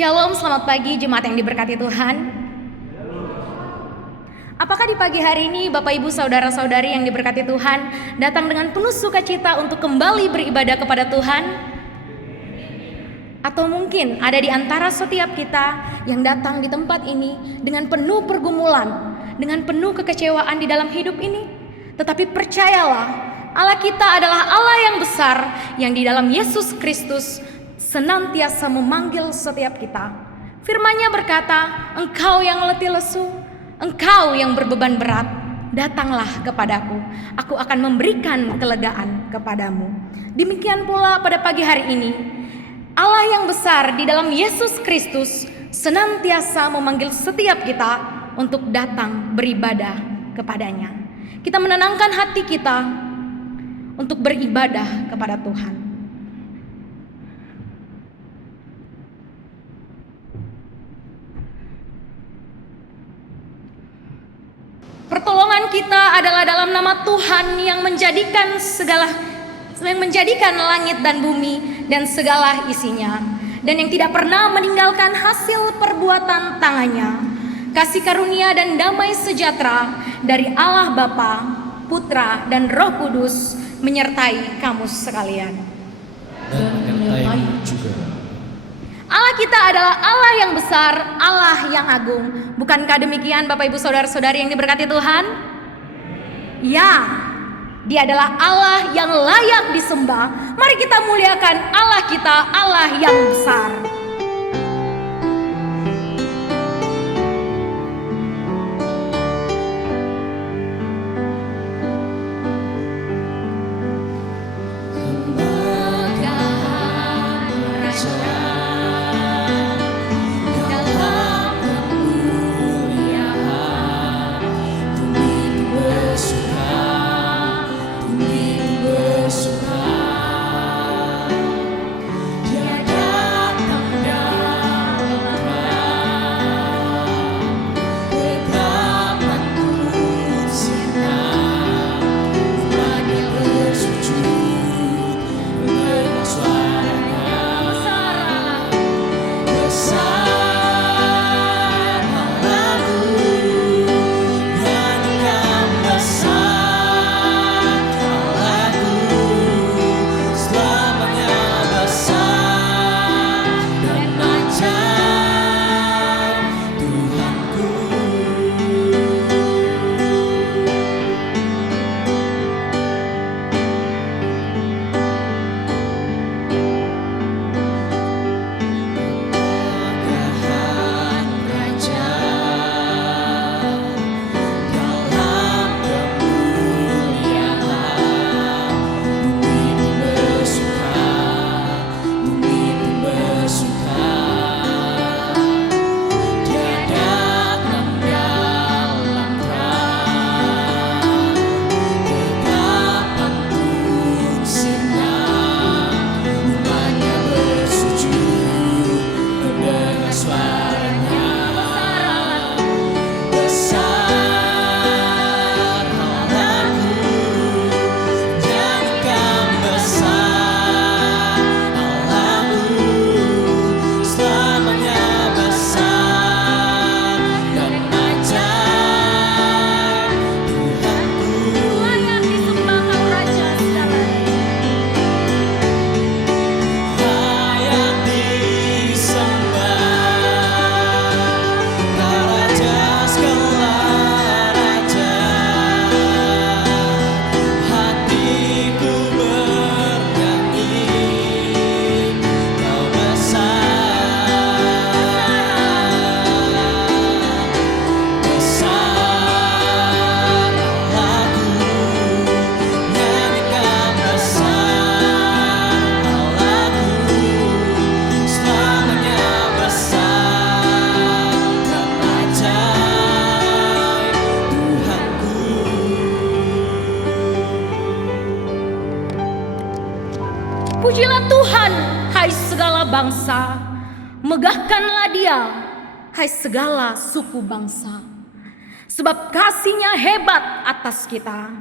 Shalom, selamat pagi jemaat yang diberkati Tuhan. Apakah di pagi hari ini Bapak Ibu Saudara-saudari yang diberkati Tuhan datang dengan penuh sukacita untuk kembali beribadah kepada Tuhan? Atau mungkin ada di antara setiap kita yang datang di tempat ini dengan penuh pergumulan, dengan penuh kekecewaan di dalam hidup ini? Tetapi percayalah, Allah kita adalah Allah yang besar, yang di dalam Yesus Kristus senantiasa memanggil setiap kita. Firman-Nya berkata, engkau yang letih lesu, engkau yang berbeban berat, datanglah kepadaku, aku akan memberikan kelegaan kepadamu. Demikian pula pada pagi hari ini, Allah yang besar di dalam Yesus Kristus senantiasa memanggil setiap kita untuk datang beribadah kepadanya. Kita menenangkan hati kita untuk beribadah kepada Tuhan. Pertolongan kita adalah dalam nama Tuhan yang menjadikan langit dan bumi dan segala isinya, dan yang tidak pernah meninggalkan hasil perbuatan tangannya. Kasih karunia dan damai sejahtera dari Allah Bapa, Putra dan Roh Kudus menyertai kamu sekalian. Dan menyertai juga. Allah kita adalah Allah yang besar, Allah yang agung. Bukankah demikian Bapak Ibu Saudara-saudari yang diberkati Tuhan? Ya, Dia adalah Allah yang layak disembah. Mari kita muliakan Allah kita, Allah yang besar. Pujilah Tuhan, hai segala bangsa. Megahkanlah Dia, hai segala suku bangsa. Sebab kasih-Nya hebat atas kita,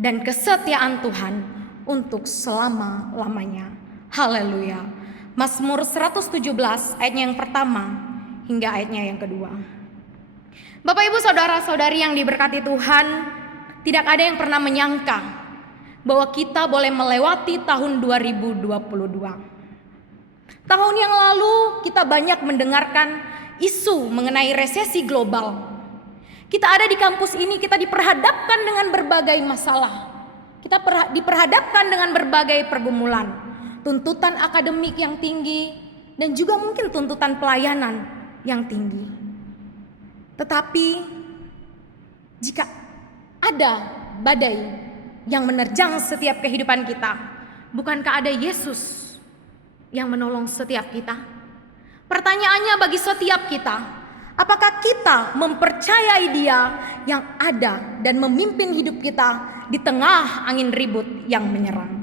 dan kesetiaan Tuhan untuk selama-lamanya. Haleluya. Mazmur 117 ayatnya yang pertama hingga ayatnya yang kedua. Bapak Ibu saudara-saudari yang diberkati Tuhan, tidak ada yang pernah menyangka bahwa kita boleh melewati tahun 2022. Tahun yang lalu kita banyak mendengarkan isu mengenai resesi global. Kita ada di kampus ini, kita diperhadapkan dengan berbagai masalah. Kita diperhadapkan dengan berbagai pergumulan, tuntutan akademik yang tinggi, dan juga mungkin tuntutan pelayanan yang tinggi. Tetapi jika ada badai yang menerjang setiap kehidupan kita, bukankah ada Yesus yang menolong setiap kita? Pertanyaannya bagi setiap kita, apakah kita mempercayai Dia yang ada dan memimpin hidup kita di tengah angin ribut yang menyerang?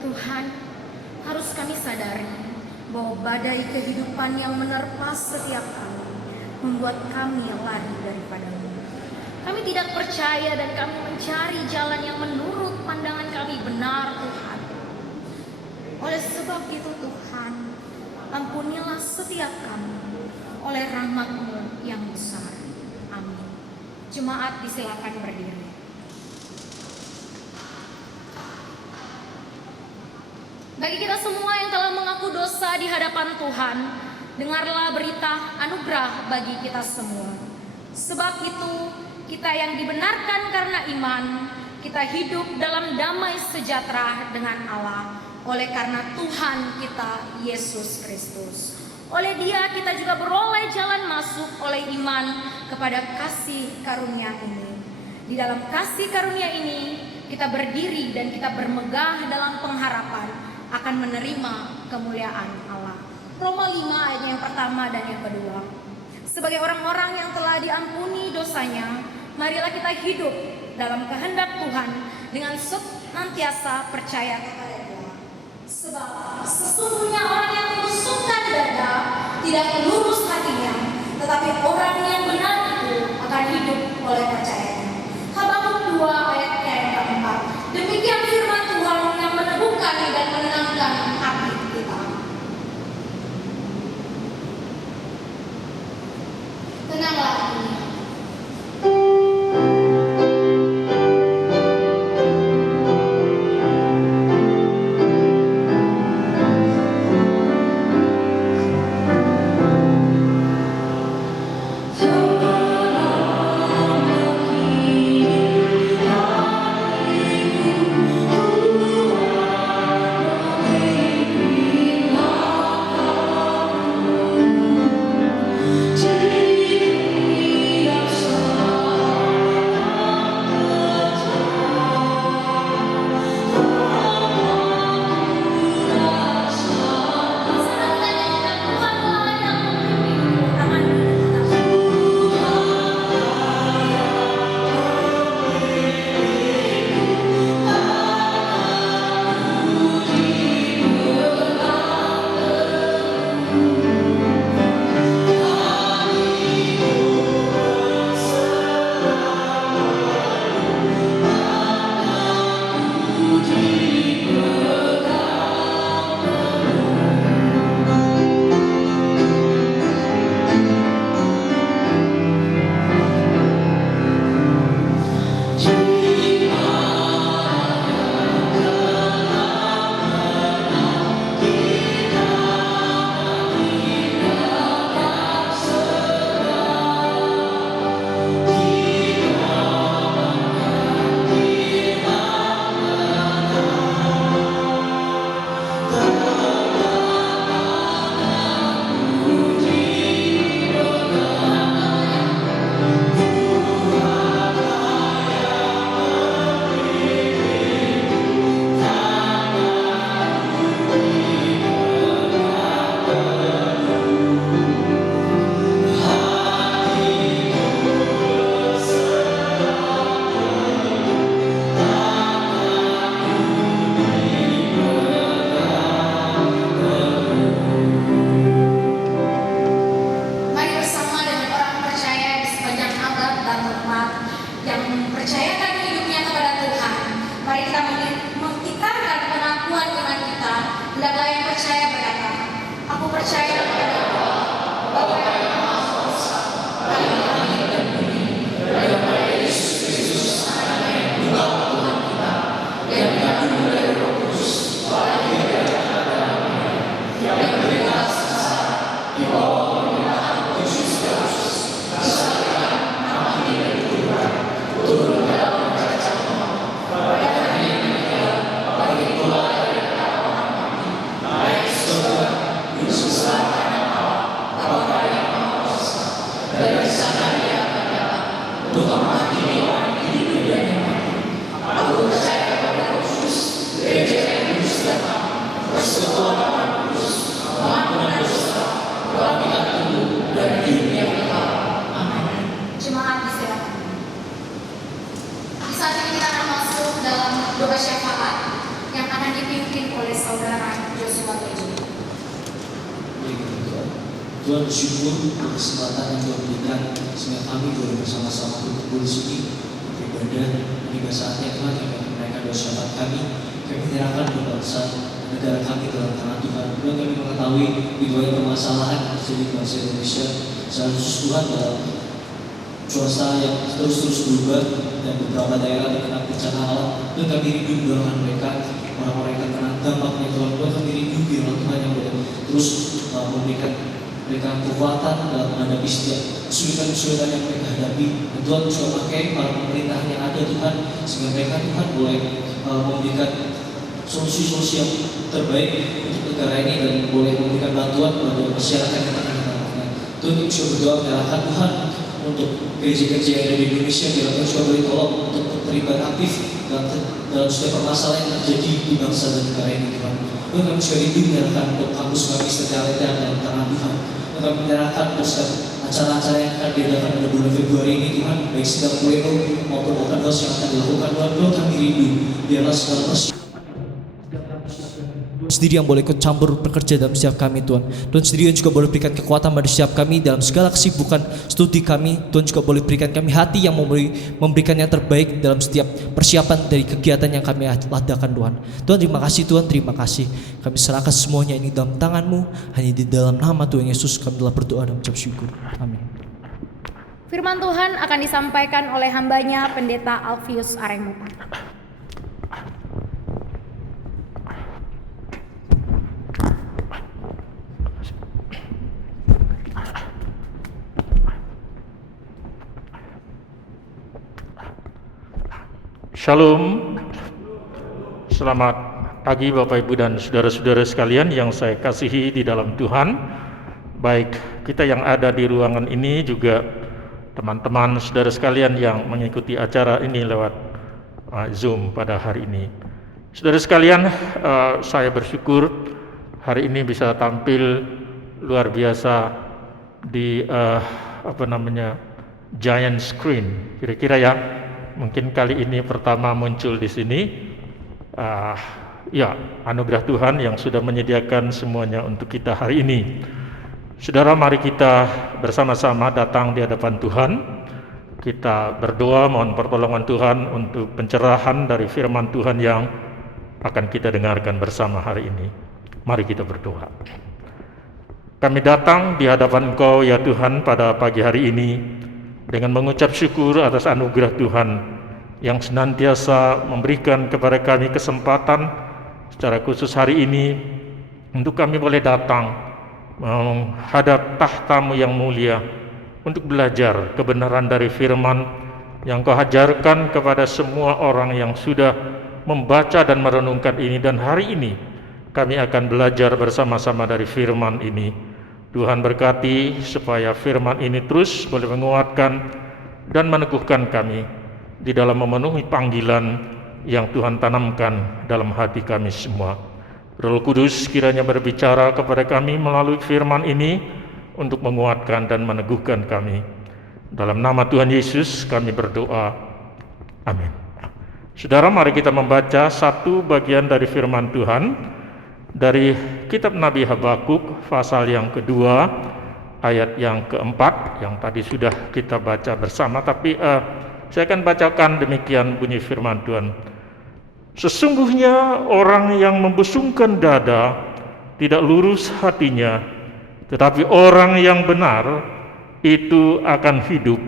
Tuhan, harus kami sadari bahwa badai kehidupan yang menerpa setiap kami membuat kami lari daripada-Mu. Kami tidak percaya dan kami mencari jalan yang menurut pandangan kami benar, Tuhan. Oleh sebab itu Tuhan, ampunilah setiap kami oleh rahmat-Mu yang besar. Amin. Jemaat disilakan berdiri. Bagi kita semua yang telah mengaku dosa di hadapan Tuhan, dengarlah berita anugerah bagi kita semua. Sebab itu, kita yang dibenarkan karena iman, kita hidup dalam damai sejahtera dengan Allah oleh karena Tuhan kita Yesus Kristus. Oleh Dia kita juga beroleh jalan masuk oleh iman kepada kasih karunia ini. Di dalam kasih karunia ini, kita berdiri dan kita bermegah dalam pengharapan akan menerima kemuliaan Allah. Roma 5 ayat yang pertama dan yang kedua. Sebagai orang-orang yang telah diampuni dosanya, marilah kita hidup dalam kehendak Tuhan dengan senantiasa percaya kepada Dia. Sebab sesungguhnya orang yang merusukkan dada tidak lurus hatinya, tetapi orang yang benar itu akan hidup oleh percayanya. Habakuk 2 ayat yang keempat. Demikian firman Tuhan tenanglah dunia. Mari bersama dengan orang percaya di sepanjang abad dan tempat yang mempercayakan hidupnya kepada Tuhan. Mari kita mengikrarkan pengakuan iman kita. Hendaklah yang percaya berkata, aku percaya kepada Allah, Bapa yang Maha Kuasa, Bapa yang langit dan bumi, dan kepada Yesus Kristus, anaknya yang tunggal Tuhan kita, yang dikandung dari Roh Kudus, lahir dari Maria, yang menderita siksa, di bawah pemerintahan Pontius Pilatus, disalibkan, mati dan dikuburkan, turun ke dalam kerajaan Allah, pada hari yang ketiga, bangkit pula dari antara orang mati, naik ke surga, duduk sebelah kanan Allah, Bapa yang Maha Kuasa. Dari sana Dia akan datang untuk menghakimi orang hidup dan yang mati. Aku percaya kepada Roh Kudus, gereja yang kudus dan taat, persekutuan orang kudus, pengampunan dosa, kebangkitan tubuh dan hidup yang kekal. Amin. Jemaat disilakan. Di saat ini kita akan masuk dalam doa syafaat yang akan dipimpin oleh saudara Joshua Tejo. Tuhan bersyukur untuk kesempatan yang Tuhan berikan sehingga kami boleh bersama-sama berkumpul di sini beribadah. Tiba saatnya Tuhan kami akan menaikkan doa syafaat kami. Kami menyerahkan bangsa negara kami dalam tangan Tuhan. Tuhan kami mengetahui di banyak permasalahan yang terjadi di bangsa Indonesia. Secara khusus Tuhan dalam cuaca yang terus berubah dan beberapa daerah terkena bencana alam. Tuhan kami rindu dorongan mereka, orang-orang yang terkena dampaknya Tuhan. Tuhan kami rindu biarlah Tuhan yang boleh terus memberikan mereka kekuatan dalam menghadapi setiap kesulitan-kesulitan yang mereka hadapi. Dan Tuhan juga pakai para pemerintahan yang ada Tuhan, sehingga mereka Tuhan boleh memberikan solusi-solusi yang terbaik untuk negara ini dan boleh memberikan bantuan kepada masyarakat yang terkena dampaknya. Tuhan kami juga berdoa menyerahkan Tuhan untuk gereja-gereja yang ada di Indonesia, biar Tuhan juga boleh tolong untuk terlibat aktif dalam setiap permasalahan yang terjadi di bangsa dan negara ini Tuhan. Tuhan kami juga rindu menyerahkan untuk kampus kami setiap dalam tangan Tuhan. Kami menyerahkan untuk acara-acara yang akan diadakan pada bulan Februari ini Tuhan, baik sidang pleno maupun open house yang akan dilakukan Tuhan kami rindu biarlah segala persiapan sendiri yang boleh ikut campur bekerja dalam setiap kami Tuhan. Tuhan sendiri yang juga boleh berikan kekuatan pada setiap kami dalam segala kesibukan studi kami. Tuhan juga boleh berikan kami hati yang memberikan yang terbaik dalam setiap persiapan dari kegiatan yang kami adakan Tuhan. Tuhan terima kasih Tuhan, terima kasih. Kami serahkan semuanya ini dalam tangan-Mu. Hanya di dalam nama Tuhan Yesus kami telah berdoa dan mengucap syukur. Amin. Firman Tuhan akan disampaikan oleh hambanya Pendeta Alfius Aremupa. Shalom, selamat pagi Bapak Ibu dan saudara-saudara sekalian yang saya kasihi di dalam Tuhan. Baik kita yang ada di ruangan ini, juga teman-teman saudara sekalian yang mengikuti acara ini lewat Zoom pada hari ini. Saudara sekalian, saya bersyukur hari ini bisa tampil luar biasa di giant screen, kira-kira ya. Mungkin kali ini pertama muncul di sini. Ya, anugerah Tuhan yang sudah menyediakan semuanya untuk kita hari ini. Saudara, mari kita bersama-sama datang di hadapan Tuhan. Kita berdoa mohon pertolongan Tuhan untuk pencerahan dari firman Tuhan yang akan kita dengarkan bersama hari ini. Mari kita berdoa. Kami datang di hadapan Engkau ya Tuhan pada pagi hari ini dengan mengucap syukur atas anugerah Tuhan yang senantiasa memberikan kepada kami kesempatan secara khusus hari ini untuk kami boleh datang menghadap tahta-Mu yang mulia untuk belajar kebenaran dari firman yang Kau ajarkan kepada semua orang yang sudah membaca dan merenungkan ini. Dan hari ini kami akan belajar bersama-sama dari firman ini. Tuhan berkati supaya firman ini terus boleh menguatkan dan meneguhkan kami di dalam memenuhi panggilan yang Tuhan tanamkan dalam hati kami semua. Roh Kudus kiranya berbicara kepada kami melalui firman ini untuk menguatkan dan meneguhkan kami. Dalam nama Tuhan Yesus kami berdoa. Amin. Saudara, mari kita membaca satu bagian dari firman Tuhan dari kitab Nabi Habakuk pasal yang kedua ayat yang keempat yang tadi sudah kita baca bersama, tapi saya akan bacakan demikian bunyi firman Tuhan. Sesungguhnya orang yang membusungkan dada tidak lurus hatinya, tetapi orang yang benar itu akan hidup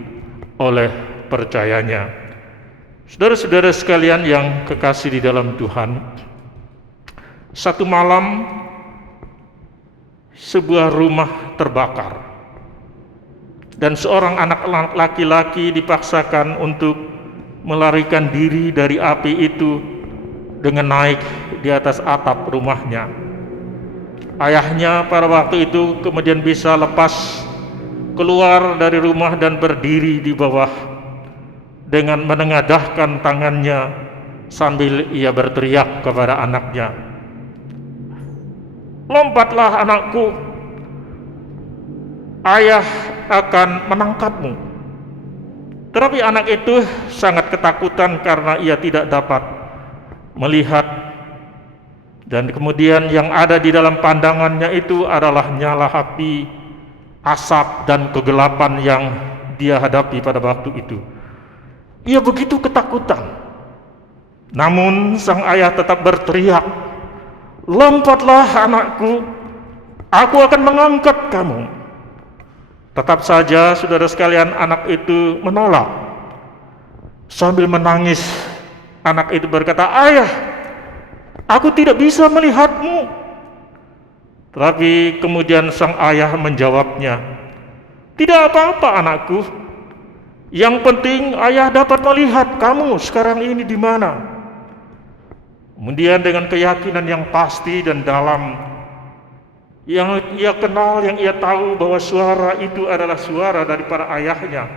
oleh percayanya. Saudara-saudara sekalian yang kekasih di dalam Tuhan, satu malam sebuah rumah terbakar dan seorang anak laki-laki dipaksakan untuk melarikan diri dari api itu dengan naik di atas atap rumahnya. Ayahnya pada waktu itu kemudian bisa lepas keluar dari rumah dan berdiri di bawah dengan menengadahkan tangannya sambil ia berteriak kepada anaknya, "Lompatlah anakku, ayah akan menangkapmu." Tetapi anak itu sangat ketakutan karena ia tidak dapat melihat, dan kemudian yang ada di dalam pandangannya itu adalah nyala api, asap dan kegelapan yang dia hadapi pada waktu itu. Ia begitu ketakutan, namun sang ayah tetap berteriak, "Lompatlah anakku, aku akan mengangkat kamu." Tetap saja saudara sekalian, anak itu menolak. Sambil menangis, anak itu berkata, "Ayah, aku tidak bisa melihatmu." Tetapi kemudian sang ayah menjawabnya, "Tidak apa-apa anakku, yang penting ayah dapat melihat kamu sekarang ini di mana." Kemudian dengan keyakinan yang pasti dan dalam, yang ia kenal, yang ia tahu bahwa suara itu adalah suara daripada ayahnya,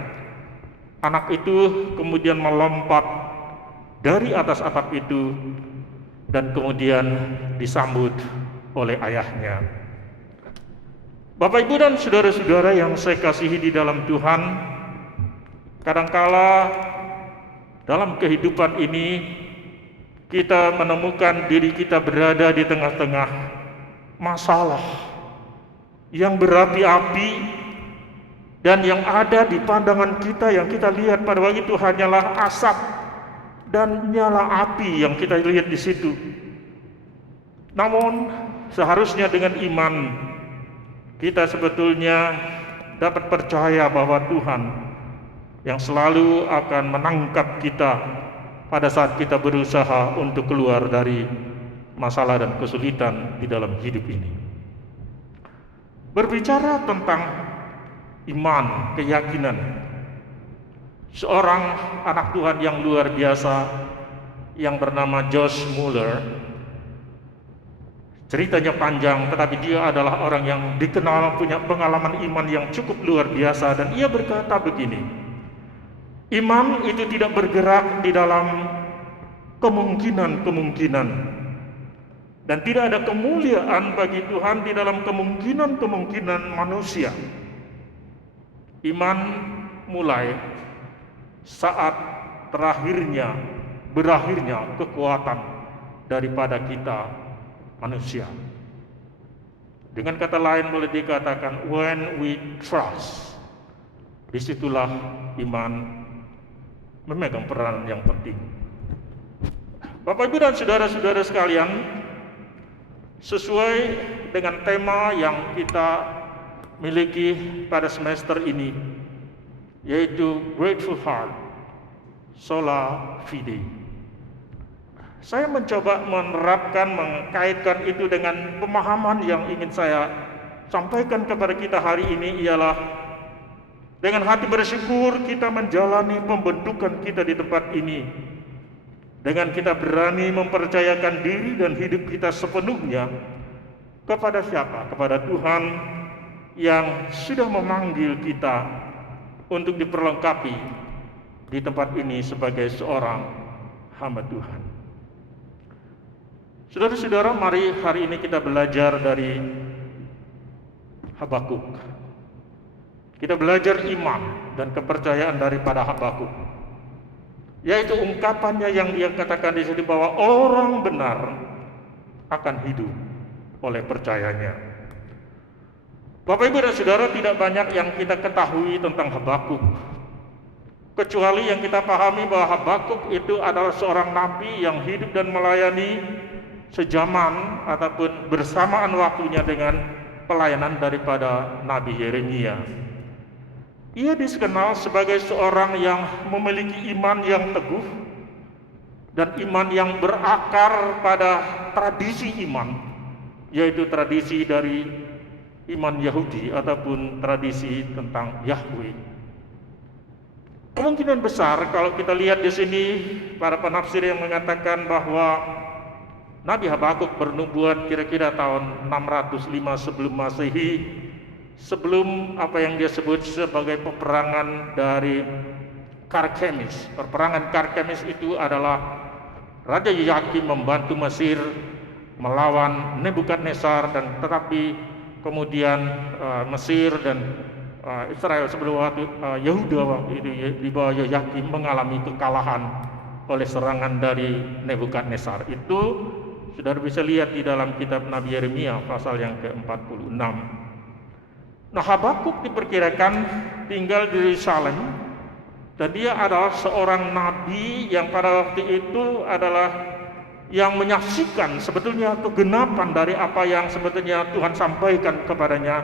anak itu kemudian melompat dari atas atap itu dan kemudian disambut oleh ayahnya. Bapak, Ibu, dan saudara-saudara yang saya kasihi di dalam Tuhan, kadangkala dalam kehidupan ini kita menemukan diri kita berada di tengah-tengah masalah yang berapi-api, dan yang ada di pandangan kita yang kita lihat pada waktu itu hanyalah asap dan nyala api yang kita lihat di situ. Namun seharusnya dengan iman kita sebetulnya dapat percaya bahwa Tuhan yang selalu akan menangkap kita pada saat kita berusaha untuk keluar dari masalah dan kesulitan di dalam hidup ini. Berbicara tentang iman, keyakinan, seorang anak Tuhan yang luar biasa yang bernama Josh Mueller, ceritanya panjang, tetapi dia adalah orang yang dikenal punya pengalaman iman yang cukup luar biasa, dan ia berkata begini, iman itu tidak bergerak di dalam kemungkinan-kemungkinan, dan tidak ada kemuliaan bagi Tuhan di dalam kemungkinan-kemungkinan manusia. Iman mulai saat berakhirnya kekuatan daripada kita manusia. Dengan kata lain boleh dikatakan when we trust, disitulah iman memegang peran yang penting. Bapak Ibu dan saudara-saudara sekalian, sesuai dengan tema yang kita miliki pada semester ini, yaitu Grateful Heart, Sola Fide. Saya mencoba menerapkan, mengkaitkan itu dengan pemahaman yang ingin saya sampaikan kepada kita hari ini, ialah dengan hati bersyukur kita menjalani pembentukan kita di tempat ini. Dengan kita berani mempercayakan diri dan hidup kita sepenuhnya kepada siapa? Kepada Tuhan yang sudah memanggil kita untuk diperlengkapi di tempat ini sebagai seorang hamba Tuhan. Saudara-saudara, mari hari ini kita belajar dari Habakuk. Kita belajar iman dan kepercayaan daripada Habakuk, yaitu ungkapannya yang dia katakan di sini bahwa orang benar akan hidup oleh percayanya. Bapak Ibu dan Saudara, tidak banyak yang kita ketahui tentang Habakuk, kecuali yang kita pahami bahwa Habakuk itu adalah seorang nabi yang hidup dan melayani sejaman ataupun bersamaan waktunya dengan pelayanan daripada Nabi Yeremia. Ia dikenal sebagai seorang yang memiliki iman yang teguh dan iman yang berakar pada tradisi iman, yaitu tradisi dari iman Yahudi ataupun tradisi tentang Yahweh. Kemungkinan besar kalau kita lihat di sini para penafsir yang mengatakan bahwa Nabi Habakuk bernubuat kira-kira tahun 605 sebelum Masehi, sebelum apa yang dia sebut sebagai peperangan dari Karkemis. Peperangan Karkemis itu adalah Raja Yoyakim membantu Mesir melawan Nebukadnezar, dan tetapi kemudian Mesir dan Israel sebelum waktu Yehuda waktu itu di bawah Yoyakim mengalami kekalahan oleh serangan dari Nebukadnezar. Itu saudara bisa lihat di dalam kitab Nabi Yeremia pasal yang ke-46. Nah, Habakuk diperkirakan tinggal di Yerusalem, dan dia adalah seorang nabi yang pada waktu itu adalah yang menyaksikan sebetulnya kegenapan dari apa yang sebetulnya Tuhan sampaikan kepadanya,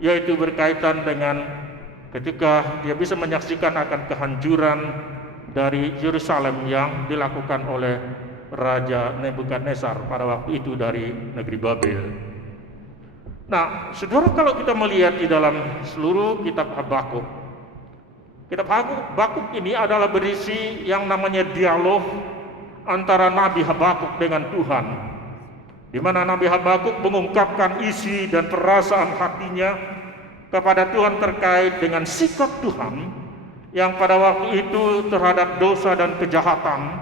yaitu berkaitan dengan ketika dia bisa menyaksikan akan kehancuran dari Yerusalem yang dilakukan oleh Raja Nebukadnezar pada waktu itu dari negeri Babel. Nah, saudara, kalau kita melihat di dalam seluruh kitab Habakuk, kitab Habakuk ini adalah berisi yang namanya dialog antara Nabi Habakuk dengan Tuhan, di mana Nabi Habakuk mengungkapkan isi dan perasaan hatinya kepada Tuhan terkait dengan sikap Tuhan yang pada waktu itu terhadap dosa dan kejahatan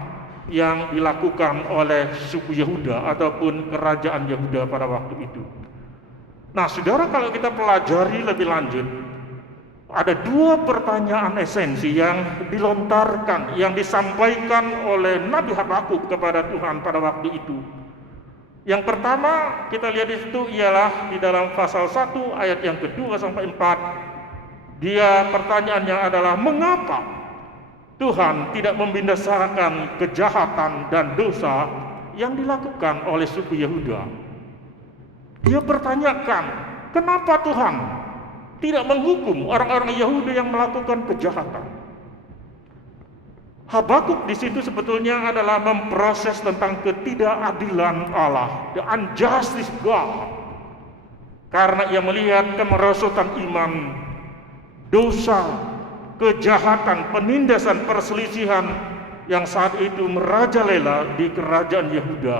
yang dilakukan oleh suku Yehuda ataupun kerajaan Yehuda pada waktu itu. Nah, saudara, kalau kita pelajari lebih lanjut, ada dua pertanyaan esensi yang dilontarkan, yang disampaikan oleh Nabi Habakuk kepada Tuhan pada waktu itu. Yang pertama kita lihat di situ ialah di dalam pasal 1 ayat yang kedua sampai 4. Dia pertanyaannya adalah, mengapa Tuhan tidak membinasakan kejahatan dan dosa yang dilakukan oleh suku Yehuda? Dia pertanyakan, kenapa Tuhan tidak menghukum orang-orang Yahudi yang melakukan kejahatan? Habakuk di situ sebetulnya adalah memproses tentang ketidakadilan Allah, the injustice God. Karena ia melihat kemerosotan iman, dosa, kejahatan, penindasan, perselisihan yang saat itu merajalela di kerajaan Yehuda.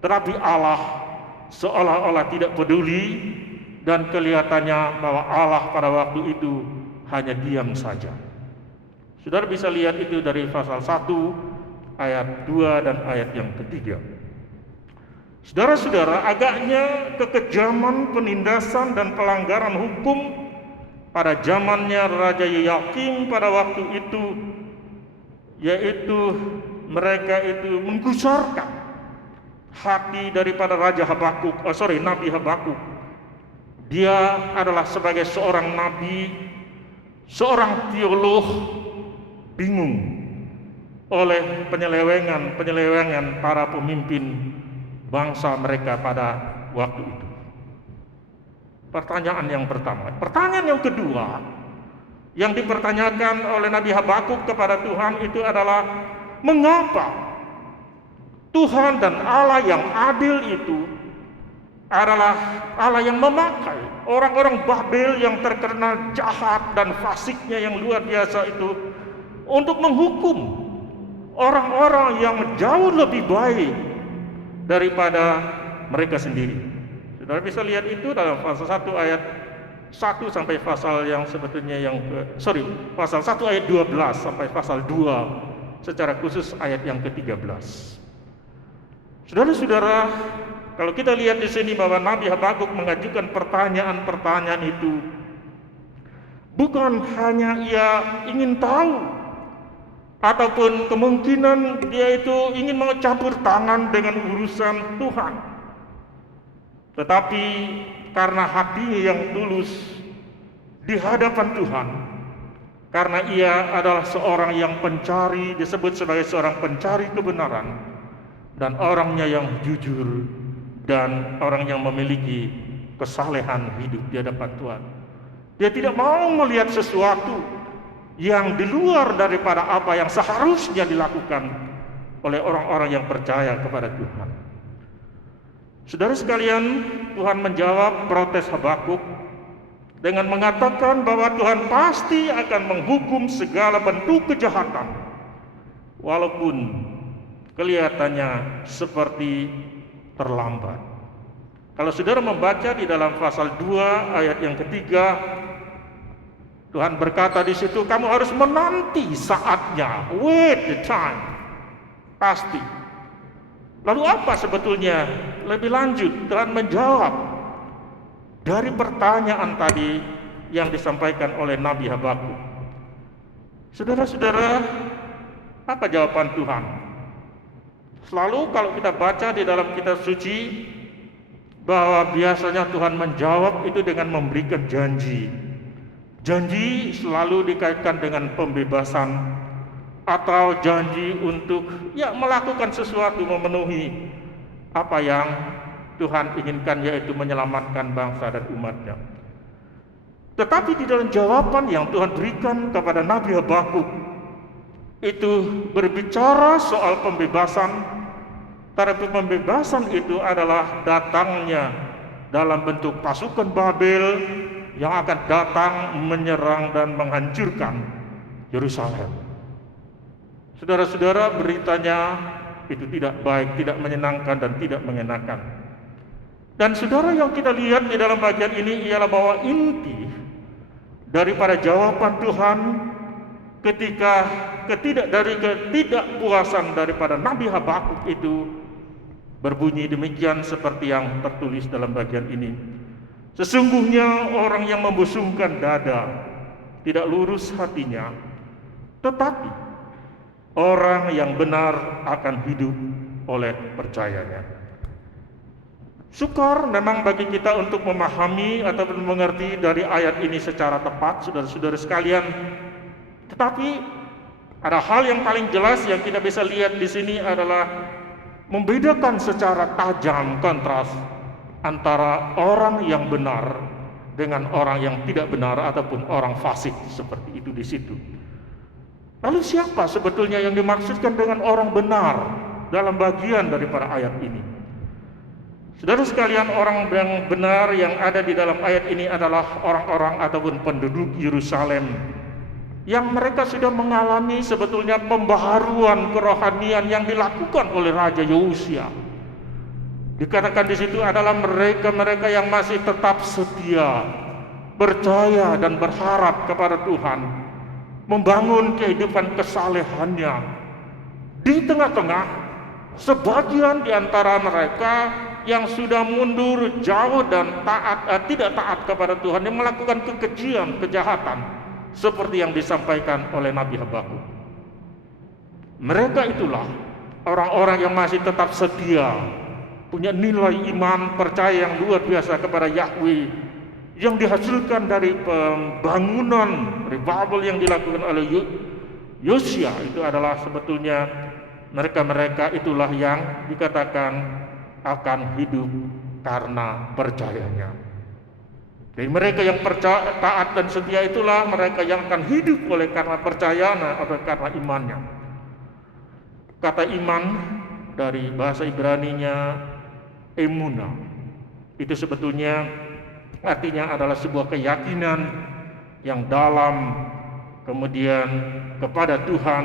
Tetapi Allah seolah-olah tidak peduli, dan kelihatannya bahwa Allah pada waktu itu hanya diam saja. Saudara bisa lihat itu dari pasal 1 ayat 2 dan ayat yang ketiga. Saudara-saudara, agaknya kekejaman, penindasan dan pelanggaran hukum pada zamannya Raja Yehoyakim pada waktu itu, yaitu mereka itu menggusarkan hati daripada Nabi Habakuk. Dia adalah sebagai seorang nabi, seorang teolog, bingung oleh penyelewengan para pemimpin bangsa mereka pada waktu itu. Pertanyaan yang pertama. Pertanyaan yang kedua yang dipertanyakan oleh Nabi Habakuk kepada Tuhan itu adalah, mengapa Tuhan dan Allah yang adil itu adalah Allah yang memakai orang-orang Babel yang terkenal jahat dan fasiknya yang luar biasa itu untuk menghukum orang-orang yang jauh lebih baik daripada mereka sendiri. Saudara bisa lihat itu dalam pasal 1 ayat 1 sampai pasal yang sebetulnya pasal 1 ayat 12 sampai pasal 2 secara khusus ayat yang ke-13. Saudara-saudara, kalau kita lihat di sini bahwa Nabi Habakuk mengajukan pertanyaan-pertanyaan itu, bukan hanya ia ingin tahu ataupun kemungkinan dia itu ingin mencampur tangan dengan urusan Tuhan, tetapi karena hatinya yang tulus di hadapan Tuhan, karena ia adalah seorang yang pencari, disebut sebagai seorang pencari kebenaran, dan orangnya yang jujur, dan orang yang memiliki kesalehan hidup di hadapan Tuhan. Dia tidak mau melihat sesuatu yang di luar daripada apa yang seharusnya dilakukan oleh orang-orang yang percaya kepada Tuhan. Saudara sekalian, Tuhan menjawab protes Habakuk dengan mengatakan bahwa Tuhan pasti akan menghukum segala bentuk kejahatan, walaupun kelihatannya seperti terlambat. Kalau saudara membaca di dalam pasal 2 ayat yang ketiga, Tuhan berkata di situ, kamu harus menanti saatnya, wait the time, pasti. Lalu apa sebetulnya lebih lanjut? Tuhan menjawab dari pertanyaan tadi yang disampaikan oleh Nabi Habakuk. Saudara-saudara, apa jawaban Tuhan? Selalu kalau kita baca di dalam kitab suci, bahwa biasanya Tuhan menjawab itu dengan memberikan janji. Janji selalu dikaitkan dengan pembebasan atau janji untuk melakukan sesuatu, memenuhi apa yang Tuhan inginkan, yaitu menyelamatkan bangsa dan umatnya. Tetapi di dalam jawaban yang Tuhan berikan kepada Nabi Habakuk itu berbicara soal pembebasan, tapi pembebasan itu adalah datangnya dalam bentuk pasukan Babel yang akan datang menyerang dan menghancurkan Yerusalem. Saudara-saudara, beritanya itu tidak baik, tidak menyenangkan dan tidak mengenakan. Dan saudara, yang kita lihat di dalam bagian ini ialah bahwa inti daripada jawaban Tuhan ketika ketidakpuasan daripada Nabi Habakuk itu berbunyi demikian seperti yang tertulis dalam bagian ini. Sesungguhnya orang yang membusungkan dada tidak lurus hatinya, tetapi orang yang benar akan hidup oleh percayanya. Sukar memang bagi kita untuk memahami atau mengerti dari ayat ini secara tepat, saudara-saudara sekalian. Tetapi ada hal yang paling jelas yang kita bisa lihat di sini adalah membedakan secara tajam kontras antara orang yang benar dengan orang yang tidak benar ataupun orang fasik, seperti itu di situ. Lalu siapa sebetulnya yang dimaksudkan dengan orang benar dalam bagian daripada ayat ini? Saudara sekalian, orang yang benar yang ada di dalam ayat ini adalah orang-orang ataupun penduduk Yerusalem yang mereka sudah mengalami sebetulnya pembaharuan kerohanian yang dilakukan oleh Raja Yosia. Dikatakan di situ adalah mereka yang masih tetap setia, percaya dan berharap kepada Tuhan, membangun kehidupan kesalehannya. Di tengah-tengah, sebagian di antara mereka yang sudah mundur jauh dan tidak taat kepada Tuhan, yang melakukan kekejian, kejahatan, seperti yang disampaikan oleh Nabi Habakuk. Mereka itulah orang-orang yang masih tetap setia, punya nilai iman, percaya yang luar biasa kepada Yahweh, yang dihasilkan dari pembangunan revival yang dilakukan oleh Yosia. Itu adalah sebetulnya mereka-mereka itulah yang dikatakan akan hidup karena percayanya. Jadi mereka yang percaya, taat dan setia itulah mereka yang akan hidup oleh karena percayanya atau karena imannya. Kata iman dari bahasa Ibraninya emuna, itu sebetulnya artinya adalah sebuah keyakinan yang dalam, kemudian kepada Tuhan,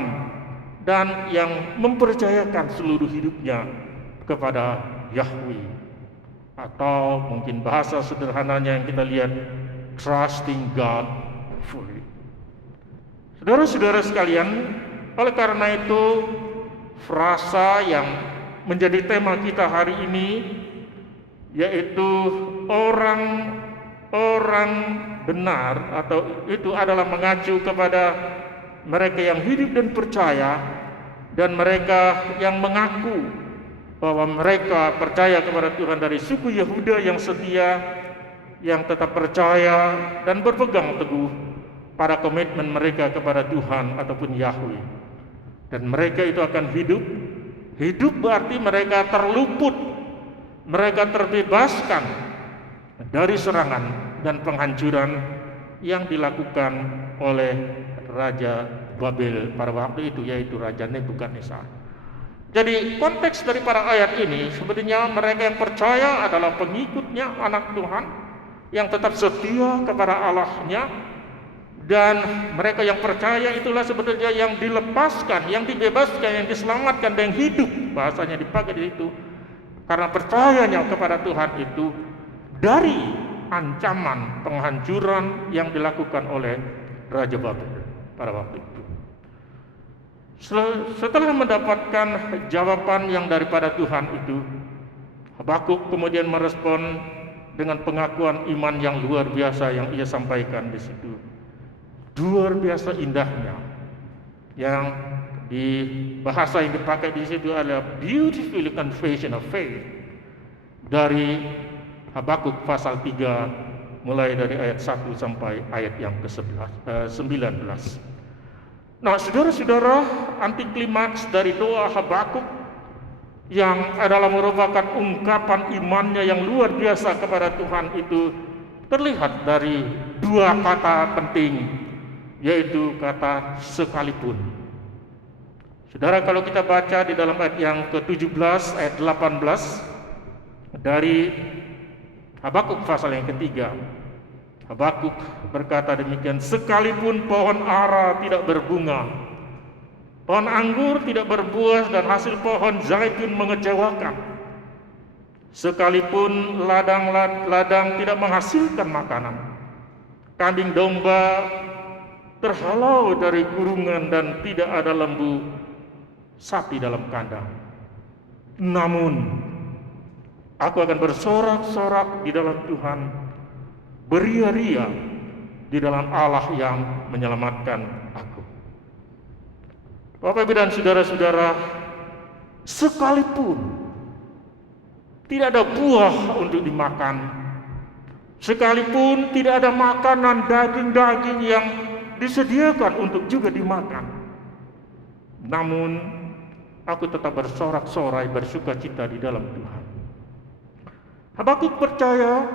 dan yang mempercayakan seluruh hidupnya kepada Yahweh. Atau mungkin bahasa sederhananya yang kita lihat, trusting God fully. Saudara-saudara sekalian, oleh karena itu frasa yang menjadi tema kita hari ini, yaitu orang benar, atau itu adalah mengacu kepada mereka yang hidup dan percaya, dan mereka yang mengaku bahwa mereka percaya kepada Tuhan, dari suku Yehuda yang setia, yang tetap percaya dan berpegang teguh pada komitmen mereka kepada Tuhan ataupun Yahweh. Dan mereka itu akan hidup. Hidup berarti mereka terluput, mereka terbebaskan dari serangan dan penghancuran yang dilakukan oleh Raja Babel pada waktu itu, yaitu Raja Nebukadnezar. Jadi konteks daripada ayat ini sebetulnya mereka yang percaya adalah pengikutnya, anak Tuhan yang tetap setia kepada Allahnya, dan mereka yang percaya itulah sebetulnya yang dilepaskan, yang dibebaskan, yang diselamatkan dan yang hidup, bahasanya dipakai di situ, karena percayanya kepada Tuhan itu dari ancaman penghancuran yang dilakukan oleh Raja Babel pada waktu itu. Setelah mendapatkan jawaban yang daripada Tuhan itu, Habakuk kemudian merespon dengan pengakuan iman yang luar biasa yang ia sampaikan di situ. Luar biasa indahnya, yang di bahasa yang dipakai di situ adalah beautiful confession of faith dari Habakuk pasal 3 mulai dari ayat 1 sampai ayat yang ke-19. Nah, saudara-saudara, anti klimaks dari doa Habakuk yang adalah merupakan ungkapan imannya yang luar biasa kepada Tuhan itu terlihat dari dua kata penting, yaitu kata sekalipun. Saudara, kalau kita baca di dalam ayat yang ke-17 ayat 18 dari Habakuk pasal yang ketiga, Habakuk berkata demikian, sekalipun pohon ara tidak berbunga, pohon anggur tidak berbuah, dan hasil pohon zaitun mengecewakan, sekalipun ladang tidak menghasilkan makanan, kambing domba terhalau dari kurungan, dan tidak ada lembu sapi dalam kandang, namun aku akan bersorak-sorak di dalam Tuhan, beria-ria di dalam Allah yang menyelamatkan aku. Bapak Ibu dan saudara-saudara, sekalipun tidak ada buah untuk dimakan, sekalipun tidak ada makanan daging-daging yang disediakan untuk juga dimakan, namun aku tetap bersorak-sorai, bersukacita di dalam Tuhan. Habakuk percaya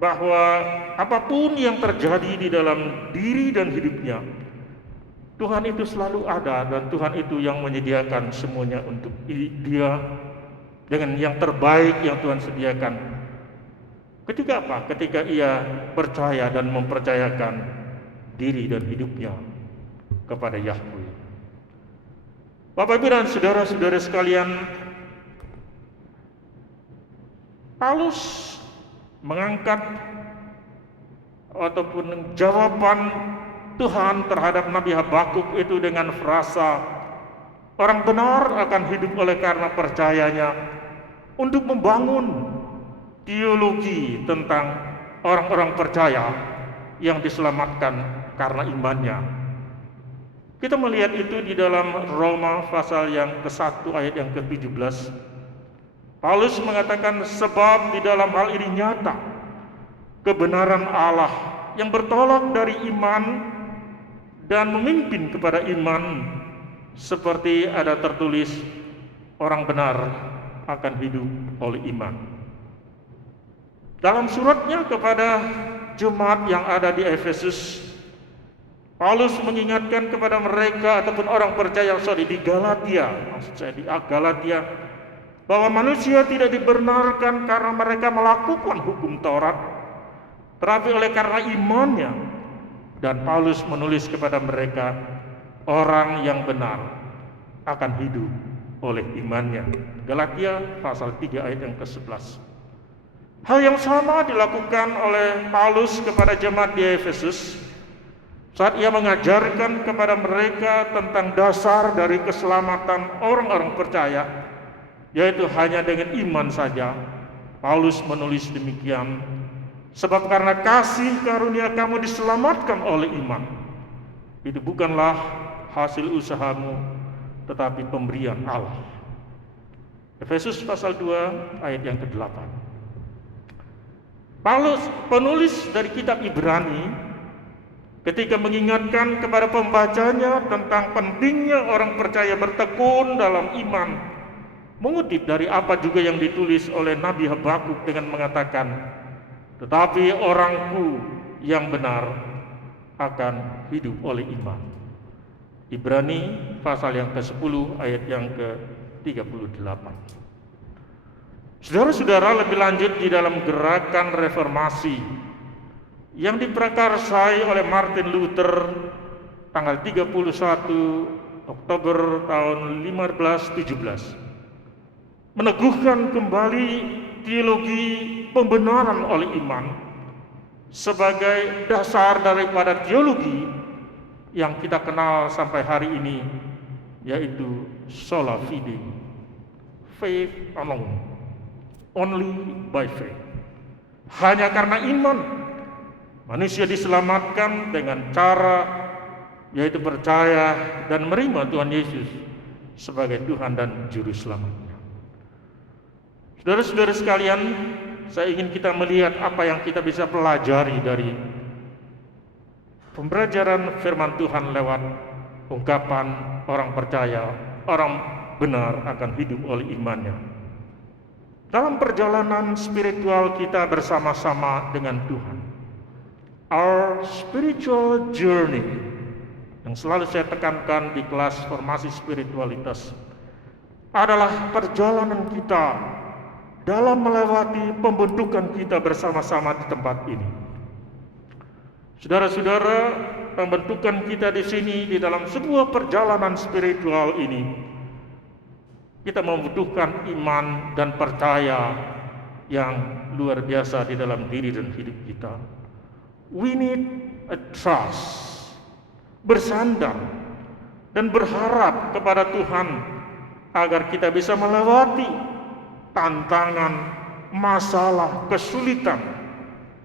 bahwa apapun yang terjadi di dalam diri dan hidupnya, Tuhan itu selalu ada dan Tuhan itu yang menyediakan semuanya untuk dia dengan yang terbaik yang Tuhan sediakan. Ketika apa? Ketika ia percaya dan mempercayakan diri dan hidupnya kepada Yahweh. Bapak Ibu dan saudara-saudara sekalian, Paulus mengangkat ataupun jawaban Tuhan terhadap Nabi Habakuk itu dengan frasa, orang benar akan hidup oleh karena percayanya, untuk membangun teologi tentang orang-orang percaya yang diselamatkan karena imannya. Kita melihat itu di dalam Roma pasal yang ke-1 ayat yang ke-17. Paulus mengatakan, sebab di dalam hal ini nyata kebenaran Allah yang bertolak dari iman dan memimpin kepada iman, seperti ada tertulis, orang benar akan hidup oleh iman. Dalam suratnya kepada jemaat yang ada di Efesus, Paulus mengingatkan kepada mereka ataupun orang percaya di Galatia, maksud saya di Galatia, bahwa manusia tidak dibenarkan karena mereka melakukan hukum Taurat, tetapi oleh karena imannya. Dan Paulus menulis kepada mereka, orang yang benar akan hidup oleh imannya. Galatia pasal 3 ayat yang ke-11. Hal yang sama dilakukan oleh Paulus kepada jemaat di Efesus saat ia mengajarkan kepada mereka tentang dasar dari keselamatan orang-orang percaya, yaitu hanya dengan iman saja. Paulus menulis demikian, sebab karena kasih karunia kamu diselamatkan oleh iman. Itu bukanlah hasil usahamu, tetapi pemberian Allah. Efesus pasal 2 ayat yang ke-8. Paulus, penulis dari kitab Ibrani, ketika mengingatkan kepada pembacanya tentang pentingnya orang percaya bertekun dalam iman, mengutip dari apa juga yang ditulis oleh Nabi Habakuk dengan mengatakan, tetapi orangku yang benar akan hidup oleh iman. Ibrani pasal yang ke-10 ayat yang ke-38. Saudara-saudara, lebih lanjut di dalam gerakan reformasi yang diprakarsai oleh Martin Luther tanggal 31 Oktober tahun 1517, meneguhkan kembali teologi pembenaran oleh iman sebagai dasar daripada teologi yang kita kenal sampai hari ini, yaitu sola fide, faith alone, only by faith. Hanya karena iman manusia diselamatkan dengan cara yaitu percaya dan menerima Tuhan Yesus sebagai Tuhan dan Juru Selamatnya. Saudara-saudara sekalian, saya ingin kita melihat apa yang kita bisa pelajari dari pembelajaran firman Tuhan lewat ungkapan orang percaya, orang benar akan hidup oleh imannya. Dalam perjalanan spiritual kita bersama-sama dengan Tuhan, our spiritual journey, yang selalu saya tekankan di kelas formasi spiritualitas, adalah perjalanan kita dalam melewati pembentukan kita bersama-sama di tempat ini. Saudara-saudara, pembentukan kita di sini di dalam sebuah perjalanan spiritual ini, kita membutuhkan iman dan percaya yang luar biasa di dalam diri dan hidup kita. We need a trust, bersandar dan berharap kepada Tuhan agar kita bisa melewati tantangan, masalah, kesulitan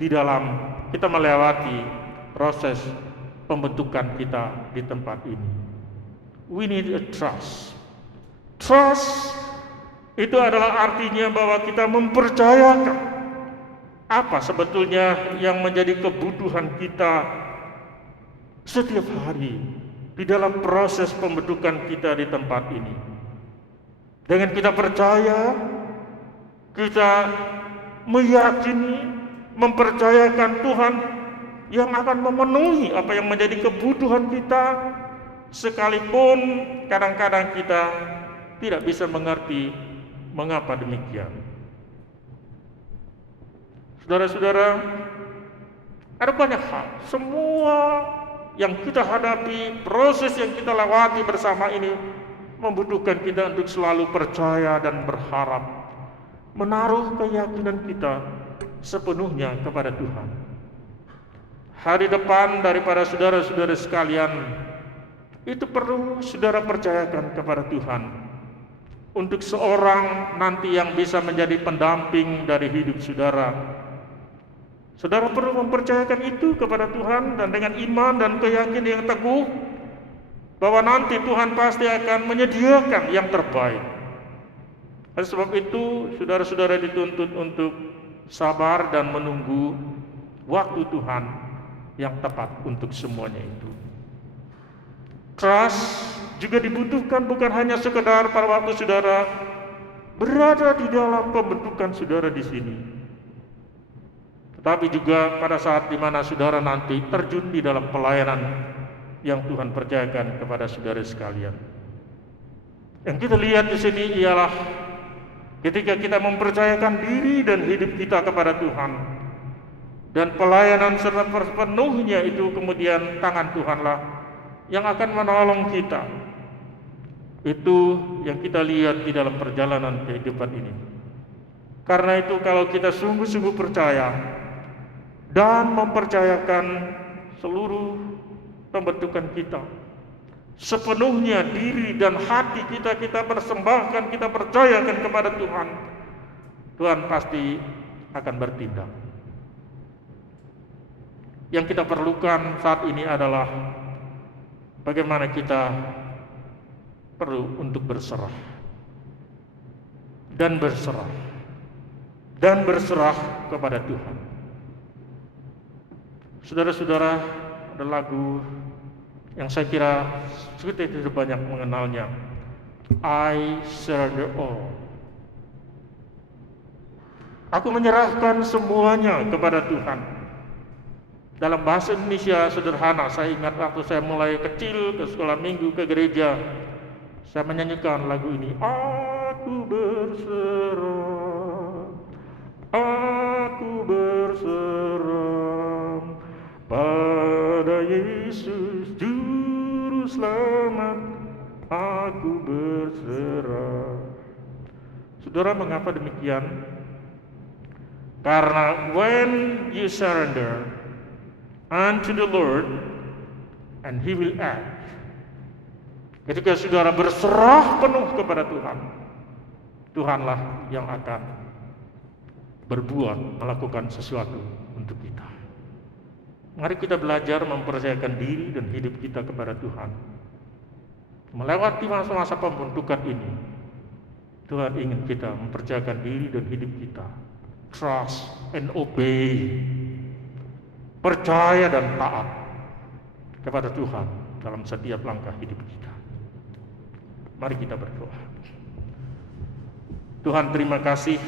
di dalam kita melewati proses pembentukan kita di tempat ini. We need a trust. Trust itu adalah artinya bahwa kita mempercayakan apa sebetulnya yang menjadi kebutuhan kita setiap hari di dalam proses pembentukan kita di tempat ini. Dengan kita percaya, kita meyakini, mempercayakan Tuhan yang akan memenuhi apa yang menjadi kebutuhan kita sekalipun kadang-kadang kita tidak bisa mengerti mengapa demikian. Saudara-saudara, ada banyak hal, semua yang kita hadapi, proses yang kita lewati bersama ini membutuhkan kita untuk selalu percaya dan berharap, menaruh keyakinan kita sepenuhnya kepada Tuhan. Hari depan daripada saudara-saudara sekalian itu perlu saudara percayakan kepada Tuhan untuk seorang nanti yang bisa menjadi pendamping dari hidup saudara. Saudara perlu mempercayakan itu kepada Tuhan dan dengan iman dan keyakinan yang teguh bahwa nanti Tuhan pasti akan menyediakan yang terbaik. Oleh sebab itu, saudara-saudara dituntut untuk sabar dan menunggu waktu Tuhan yang tepat untuk semuanya itu. Trust juga dibutuhkan bukan hanya sekedar pada waktu saudara berada di dalam pembentukan saudara di sini, tetapi juga pada saat di mana saudara nanti terjun di dalam pelayanan yang Tuhan percayakan kepada saudara sekalian. Yang kita lihat di sini ialah ketika kita mempercayakan diri dan hidup kita kepada Tuhan, dan pelayanan serta sepenuhnya itu kemudian tangan Tuhanlah yang akan menolong kita. Itu yang kita lihat di dalam perjalanan kehidupan ini. Karena itu kalau kita sungguh-sungguh percaya dan mempercayakan seluruh pembentukan kita, sepenuhnya diri dan hati kita persembahkan, kita percayakan kepada Tuhan, Tuhan pasti akan bertindak. Yang kita perlukan saat ini adalah bagaimana kita perlu untuk berserah dan berserah kepada Tuhan. Saudara-saudara, ada lagu yang saya kira kita tidak banyak mengenalnya, I surrender all. Aku menyerahkan semuanya kepada Tuhan. Dalam bahasa Indonesia sederhana, saya ingat waktu saya mulai kecil ke sekolah minggu, ke gereja, saya menyanyikan lagu ini. Aku berserah pada Yesus Juru Selamat, aku berserah. Saudara, mengapa demikian? Karena when you surrender unto the Lord, and He will act. Ketika saudara berserah penuh kepada Tuhan, Tuhanlah yang akan berbuat, melakukan sesuatu untuk kita. Mari kita belajar mempercayakan diri dan hidup kita kepada Tuhan. Melewati masa-masa pembentukan ini, Tuhan ingin kita mempercayakan diri dan hidup kita. Trust and obey. Percaya dan taat kepada Tuhan dalam setiap langkah hidup kita. Mari kita berdoa. Tuhan, terima kasih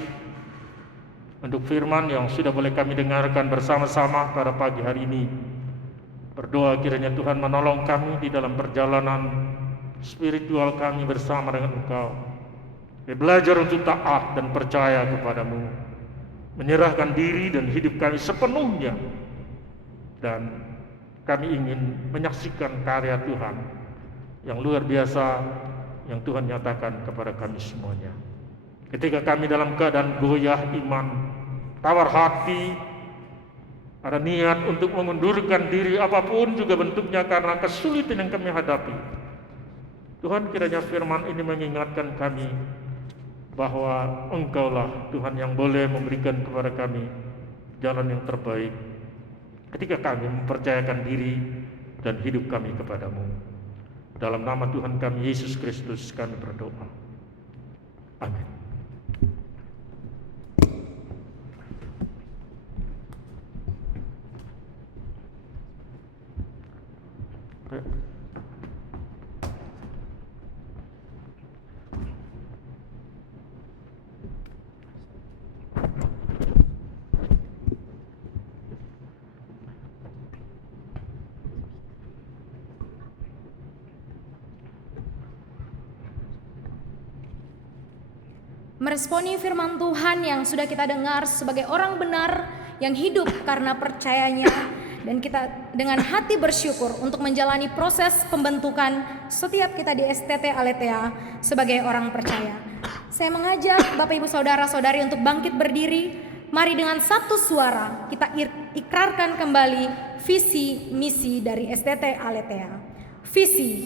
untuk firman yang sudah boleh kami dengarkan bersama-sama pada pagi hari ini. Berdoa kiranya Tuhan menolong kami di dalam perjalanan spiritual kami bersama dengan Engkau. Kami belajar untuk taat dan percaya kepadamu, menyerahkan diri dan hidup kami sepenuhnya, dan kami ingin menyaksikan karya Tuhan yang luar biasa yang Tuhan nyatakan kepada kami semuanya. Ketika kami dalam keadaan goyah iman, tawar hati, ada niat untuk mengundurkan diri apapun juga bentuknya karena kesulitan yang kami hadapi, Tuhan, kiranya firman ini mengingatkan kami bahwa Engkaulah Tuhan yang boleh memberikan kepada kami jalan yang terbaik ketika kami mempercayakan diri dan hidup kami kepadamu. Dalam nama Tuhan kami Yesus Kristus kami berdoa. Amin. meresponi firman Tuhan yang sudah kita dengar sebagai orang benar yang hidup karena percayanya, dan kita dengan hati bersyukur untuk menjalani proses pembentukan setiap kita di STT Aletheia sebagai orang percaya. Saya mengajak Bapak Ibu Saudara-saudari untuk bangkit berdiri. Mari dengan satu suara kita ikrarkan kembali visi misi dari STT Aletheia. Visi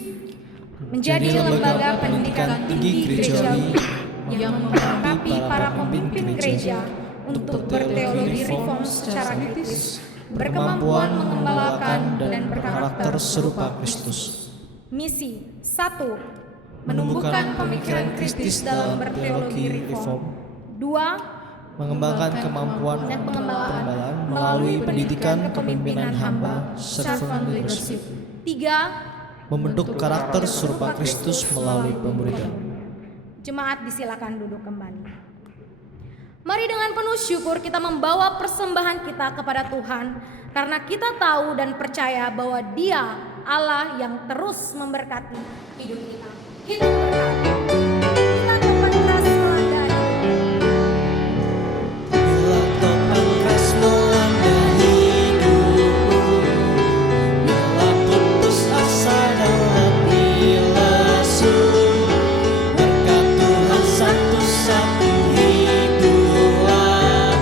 menjadi lembaga pendidikan tinggi gerejawi yang melengkapi para pemimpin gereja untuk berteologi reform secara kritis, berkemampuan mengembalakan dan berkarakter serupa Kristus. Misi 1. Menumbuhkan pemikiran kritis dalam berteologi reform. 2. Mengembangkan kemampuan dan pengembalaan melalui pendidikan kepemimpinan hamba, servant leadership. 3. Membentuk karakter serupa Kristus melalui pemuridan. Jemaat disilakan duduk kembali. Mari dengan penuh syukur kita membawa persembahan kita kepada Tuhan, karena kita tahu dan percaya bahwa Dia Allah yang terus memberkati hidup kita. Hidup berkati. Kita topan keras melanda hidup. Bila topan keras melanda hidupku, bila putus asa dalam dilesu, berkat Tuhan satu-satu hiduplah,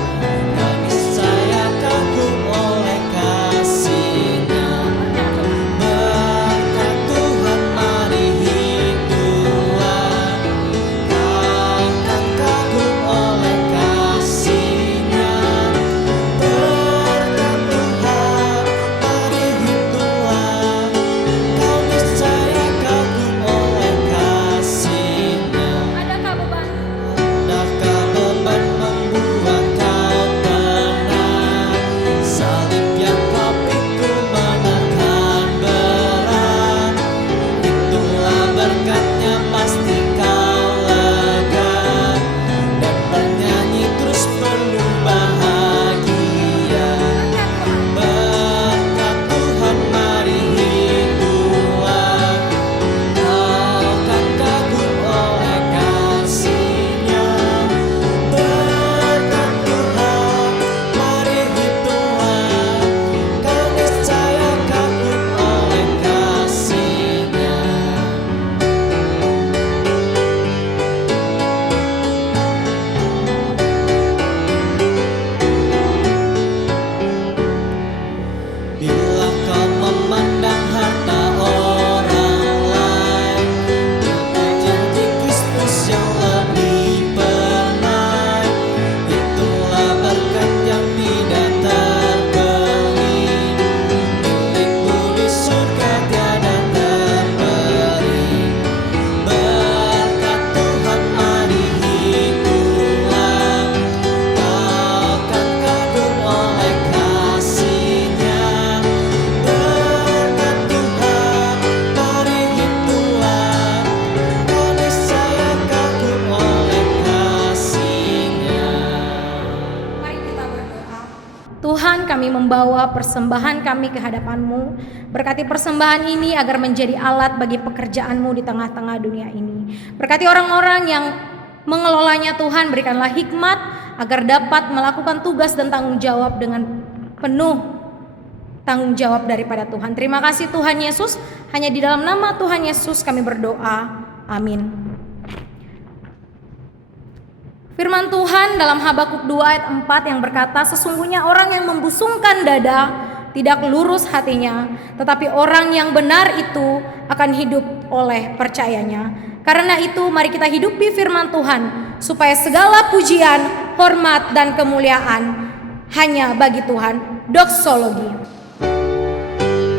kami saya kagum oleh kasih-Nya. Berkat Tuhan mari hiduplah, kau kan kagum oleh kasih-Nya. Berkat Tuhan mari hiduplah, kau niscaya kagum oleh kasih-Nya. Adakah beban? Adakah beban membuat kau tenang? Salib yang kau pikul menekan berat, itulah berkatnya pasti kau lega, dan bernyanyi terus penuh bahagia. Berkat Tuhan mari hiduplah, kau kan kagum oleh kasih-Nya. Berkat Tuhan mari hiduplah, kau niscaya kagum oleh kasih-Nya. Bila kau memandang harta orang lain, bila janji Kristus yang lebih permai, itulah berkat yang tidak terbeli, milikmu di surga tiada terperi. Berkat Tuhan mari hiduplah, kau kan kagum oleh kasih-Nya. Berkat Tuhan mari hiduplah, kau niscaya kagum oleh kasih-Nya. Mari kita berdoa. Tuhan, kami membawa persembahan kami ke hadapan-Mu. Berkati persembahan ini agar menjadi alat bagi pekerjaan-Mu di tengah-tengah dunia ini. Berkati orang-orang yang mengelolanya Tuhan, berikanlah hikmat agar dapat melakukan tugas dan tanggung jawab dengan penuh tanggung jawab daripada Tuhan. Terima kasih Tuhan Yesus. Hanya di dalam nama Tuhan Yesus kami berdoa. Amin. Firman Tuhan dalam Habakuk 2 ayat 4 yang berkata, sesungguhnya orang yang membusungkan dada tidak lurus hatinya, tetapi orang yang benar itu akan hidup oleh percayanya. Karena itu mari kita hidupi firman Tuhan, supaya segala pujian, hormat dan kemuliaan hanya bagi Tuhan. Doksologi.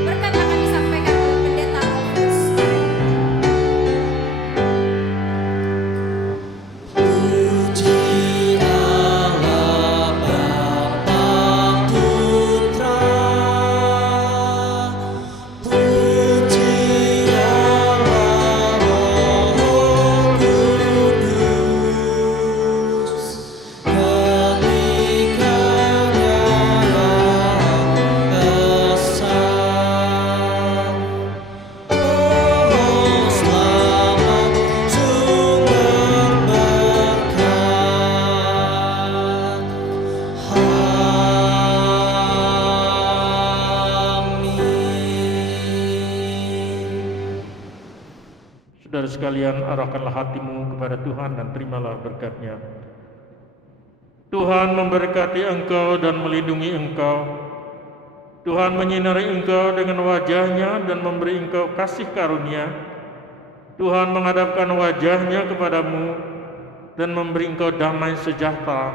Berkat akan disampaikan oleh Pendeta Alfons. Puji Allah Bapa Putra, puji Allah Roh Kudus, ketikanya Saudara sekalian, arahkanlah hatimu kepada Tuhan dan terimalah berkat-Nya. Tuhan memberkati engkau dan melindungi engkau. Tuhan menyinari engkau dengan wajah-Nya dan memberi engkau kasih karunia. Tuhan menghadapkan wajah-Nya kepadamu dan memberi engkau damai sejahtera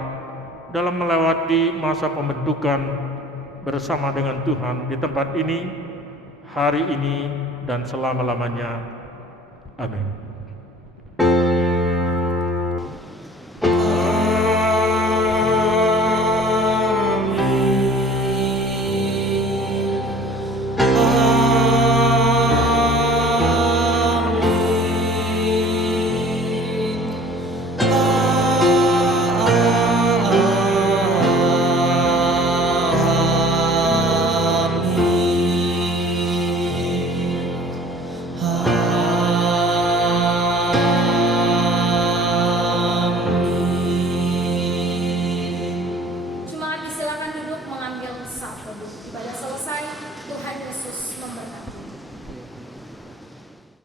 dalam melewati masa pembentukan bersama dengan Tuhan di tempat ini, hari ini, dan selama-lamanya. Amin.